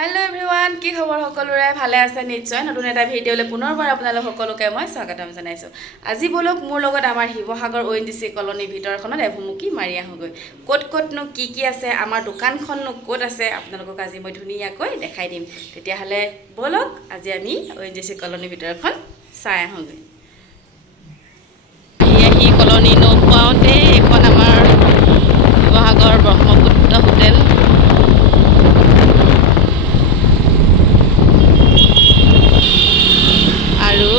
Hello everyone কি খবৰ সকলোৰে ভালে আছে নিশ্চয় নতুন এটা ভিডিঅ'লৈ পুনৰবাৰ আপোনালোক সকলোকে মই স্বাগতম জনাইছো আজি বলক মোৰ লগত আমাৰ শিৱসাগৰ ONGC কলনী ভিতৰখনত এভুমুকি মাৰি আহোগৈ ক'ত ক'তনো কি আছে আমাৰ দোকানখননো ক'ত আছে আপোনালোকক আজি মই ধুনীয়াকৈ দেখাই দিম তেতিয়া হলে বলক আজি আমি ONGC কলনী ভিতৰখন চাই আহোগৈ এই কলনী নপাওঁতে এখন আমাৰ শিৱসাগৰ ব্ৰহ্মপুত্ৰ হোটেল আৰু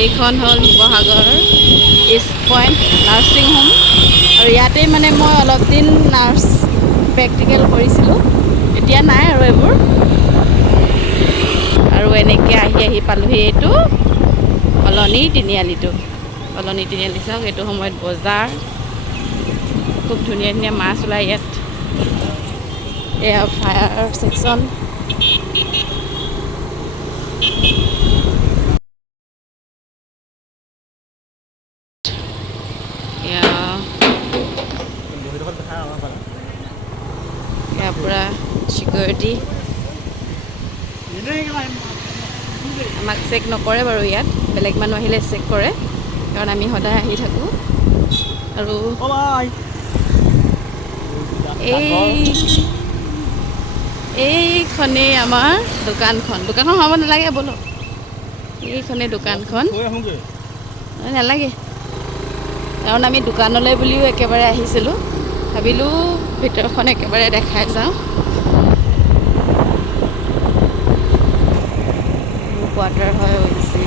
এইখন হল Sivasagar east point nursing home আৰু ইয়াতে মানে মই অলপ দিন নাৰ্ছ প্ৰেক্টিকেল কৰিছিলোঁ এতিয়া নাই আৰু এইবোৰ আৰু এনেকৈ আহি পালোহি এইটো কলনী তিনিআলিটো চাওক এইটো সময়ত বজাৰ খুব ধুনীয়া ধুনীয়া মাছ ওলাই ইয়াত এয়া ফায়াৰ ছেকশ্যন পুৰা চিকিউৰিটি আমাক চেক নকৰে বাৰু ইয়াত বেলেগ মানুহ আহিলে চেক কৰে কাৰণ আমি সদায় আহি থাকোঁ আৰু এইখনেই আমাৰ দোকানখন সোমাব নালাগে বলো এইখনেই দোকানখন নালাগে কাৰণ আমি দোকানলৈ বুলিও একেবাৰে আহিছিলোঁ ভাবিলোঁ ভিতৰখন একেবাৰে দেখাই যাওঁ কোৱাৰ্টাৰ হয় হৈছে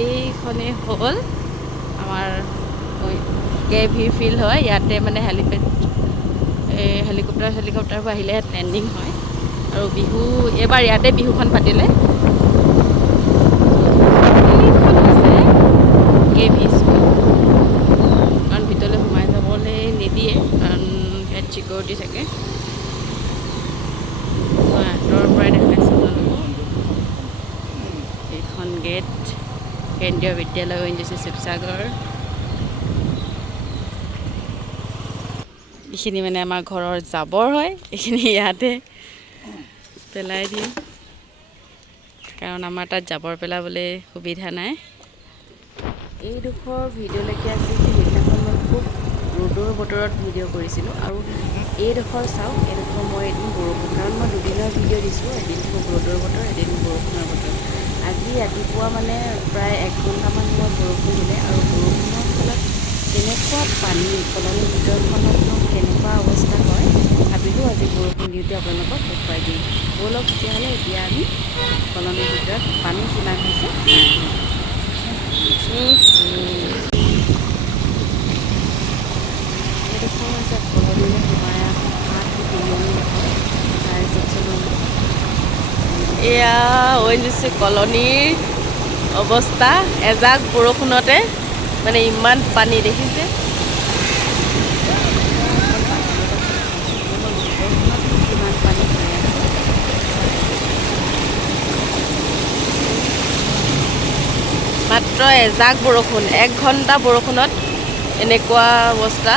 এইখনে হ'ল আমাৰ KV ফিল্ড হয় ইয়াতে মানে হেলিকপ্টাৰবোৰ আহিলে ইয়াত লেণ্ডিং হয় আৰু বিহু এইবাৰ ইয়াতে বিহুখন পাতিলে এইখন হৈছে KV স্কুল কাৰণ ভিতৰলৈ সোমাই যাবলৈ নিদিয়ে কাৰণ ইয়াত চিকিউৰিটি থাকে আঁতৰৰ পৰাই দেখাইছোঁ এইখন গেট কেন্দ্ৰীয় বিদ্যালয় ONGC শিৱসাগৰ এইখিনি মানে আমাৰ ঘৰৰ জাবৰ হয় এইখিনি ইয়াতে পেলাই দিওঁ কাৰণ আমাৰ তাত জাবৰ পেলাবলৈ সুবিধা নাই এইডোখৰ ভিডিঅ'লৈকে আছিল যে সেইদিনাখন মই খুব ৰ'দৰ বতৰত ভিডিঅ' কৰিছিলোঁ আৰু এইডোখৰ চাওক এইডোখৰ মই এদিন বৰষুণ কাৰণ মই দুদিনৰ ভিডিঅ' দিছোঁ এদিন খুব ৰ'দৰ বতৰ এদিন বৰষুণৰ বতৰ আজি ৰাতিপুৱা মানে প্ৰায় 1 ঘণ্টামান সময় বৰষুণ দিলে আৰু বৰষুণৰ ফলত কেনেকুৱা পানী কলনীৰ ভিতৰখনতনো কেনেকুৱা অৱস্থা হয় ভাবিলোঁ আজি বৰষুণ দিওঁতে আপোনালোকক দেখুৱাই দিম ব'লক তেতিয়াহ'লে এতিয়া আমি কলনীৰ ভিতৰত পানী কিমান হৈছে এইডোখৰ হৈছে কলনীলৈ সোমাই এয়া ONGC কলনীৰ অৱস্থা এজাক বৰষুণতে মানে ইমান পানী দেখিছে মাত্ৰ এজাক বৰষুণ 1 ঘণ্টা বৰষুণত এনেকুৱা অৱস্থা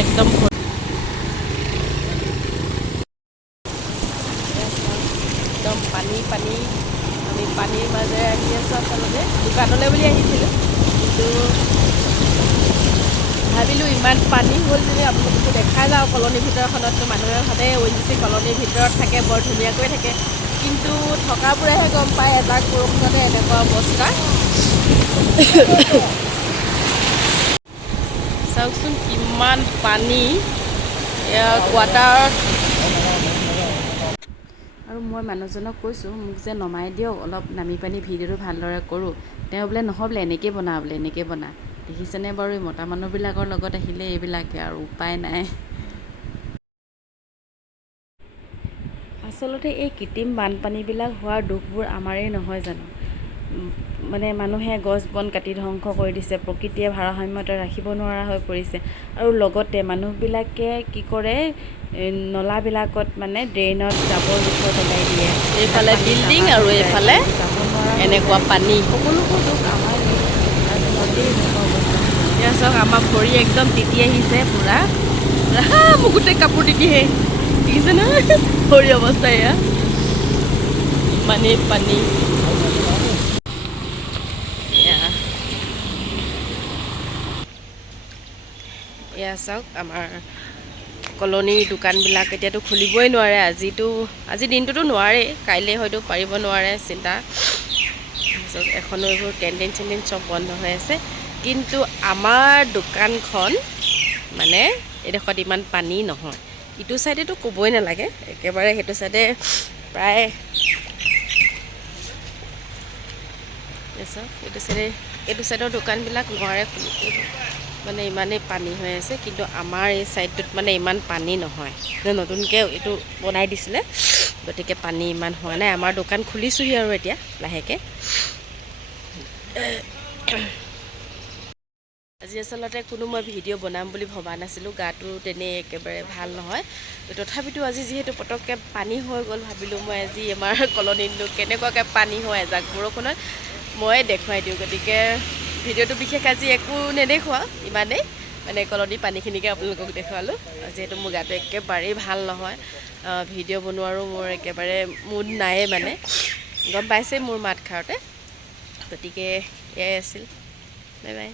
একদম পানী আমি পানীৰ মাজেৰে আহি আছোঁ আচলতে দোকানলৈ বুলি আহিছিলোঁ কিন্তু ভাবিলোঁ ইমান পানী হ'ল যদি আপোনালোকো দেখাই যাওঁ কলনীৰ ভিতৰখনততো মানুহে সদায় ONGC কলনীৰ ভিতৰত থাকে বৰ ধুনীয়াকৈ থাকে কিন্তু থকাবোৰেহে গম পায় এজাক বৰষুণতে এনেকুৱা অৱস্থা চাওকচোন কিমান পানী কোৱাৰ্টাৰত আৰু মই মানুহজনক কৈছোঁ মোক যে নমাই দিয়ক অলপ নামি পানী ভিডিঅ'টো ভালদৰে কৰোঁ তেওঁ বোলে নহয় বোলে এনেকৈ বনা দেখিছেনে বাৰু এই মতা মানুহবিলাকৰ লগত আহিলে এইবিলাকে আৰু উপায় নাই। আচলতে এই কৃত্ৰিম বানপানীবিলাক হোৱাৰ দুখবোৰ আমাৰেই নহয় জানো। মানে মানুহে গছ বন কাটি ধ্বংস কৰি দিছে, প্ৰকৃতিয়ে ভাৰসাম্যতা ৰাখিব নোৱাৰা হৈ পৰিছে। আৰু লগতে মানুহবিলাকে কি কৰে, নলাবিলাকত মানে ড্ৰেইনত জাবৰ জোথৰ পেলাই দিয়ে। এইফালে বিল্ডিং আৰু এইফালে এনেকুৱা পানী, সকলোবোৰ দুখ আমাৰ এতিয়া চাওক আমাৰ ভৰি একদম তিতি আহিছে পূৰা। মোক গোটেই কাপোৰ তিতিহে দেখিছে নহয় ভৰি অৱস্থা এয়া, ইমানেই পানী। এয়া চাওক আমাৰ কলনীৰ দোকানবিলাক এতিয়াতো খুলিবই নোৱাৰে। আজি দিনটোতো নোৱাৰেই, কাইলৈ হয়তো পাৰিব নোৱাৰে চিন্তা। তাৰপিছত এখনো এইবোৰ কেণ্টিন চেণ্টিন চব বন্ধ হৈ আছে। কিন্তু আমাৰ দোকানখন মানে এইডোখৰত ইমান পানী নহয়। ইটো ছাইডেতো ক'বই নালাগে, একেবাৰে সেইটো ছাইডে প্ৰায় চাওক এইটো ছাইডৰ দোকানবিলাক নোৱাৰে খুলিব, মানে ইমানেই পানী হৈ আছে। কিন্তু আমাৰ এই ছাইডটোত মানে ইমান পানী নহয়, নতুনকৈ এইটো বনাই দিছিলে, গতিকে পানী ইমান হোৱা নাই। আমাৰ দোকান খুলিছোঁহি আৰু এতিয়া লাহেকৈ। আজি আচলতে কোনো মই ভিডিঅ' বনাম বুলি ভবা নাছিলোঁ, গাটো তেনেই একেবাৰে ভাল নহয়। তথাপিতো আজি যিহেতু পটককৈ পানী হৈ গ'ল, ভাবিলোঁ মই আজি আমাৰ কলনীত কেনেকুৱাকৈ পানী হয় এজাক বৰষুণত মই দেখুৱাই দিওঁ। গতিকে ভিডিঅ'টো বিশেষ আজি একো নেদেখুৱাওঁ, ইমানেই মানে কলনীৰ পানীখিনিকে আপোনালোকক দেখুৱালোঁ। যিহেতু মোৰ গাটো একেবাৰেই ভাল নহয়, ভিডিঅ' বনোৱাৰো মোৰ একেবাৰে মুড নায়েই, মানে গম পাইছেই মোৰ মাত খাৰতে। গতিকে এয়াই আছিল, বাই বাই।